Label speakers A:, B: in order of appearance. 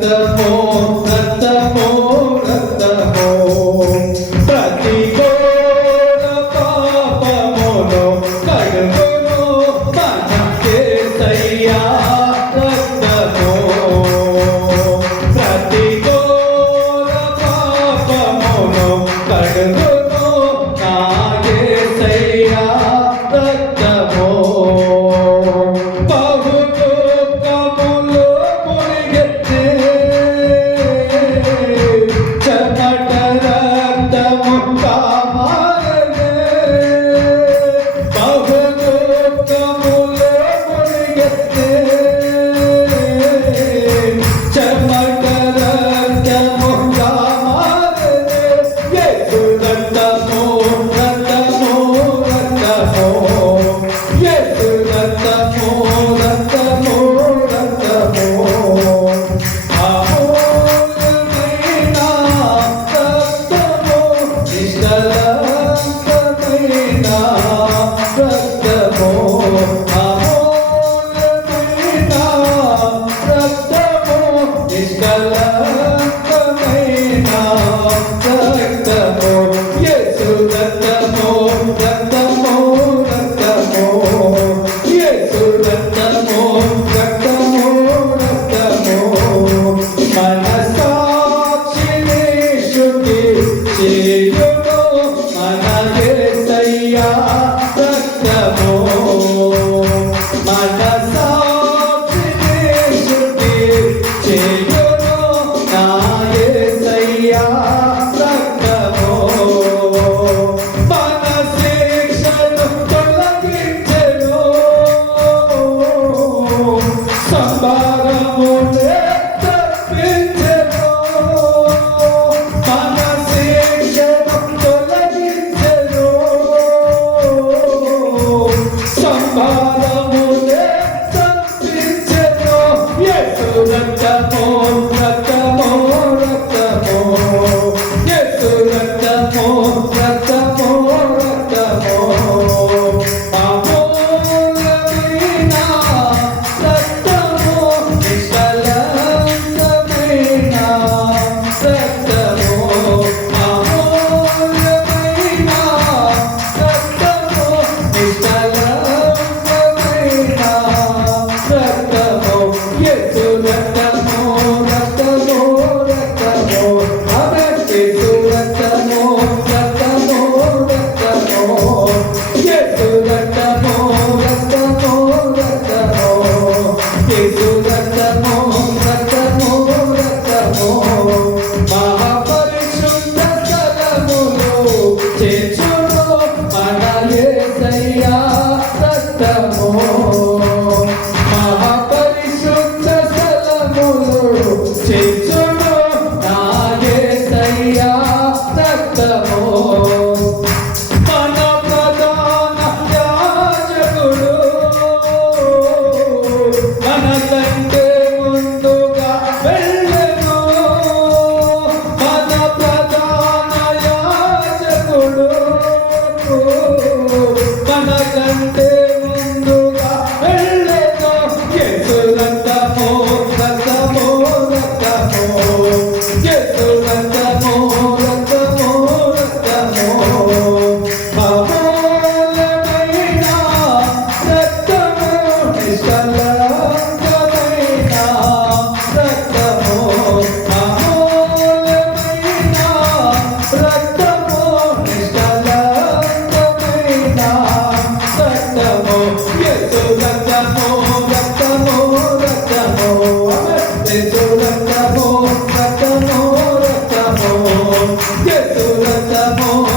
A: the the Jagjaton Yesu రక్తమో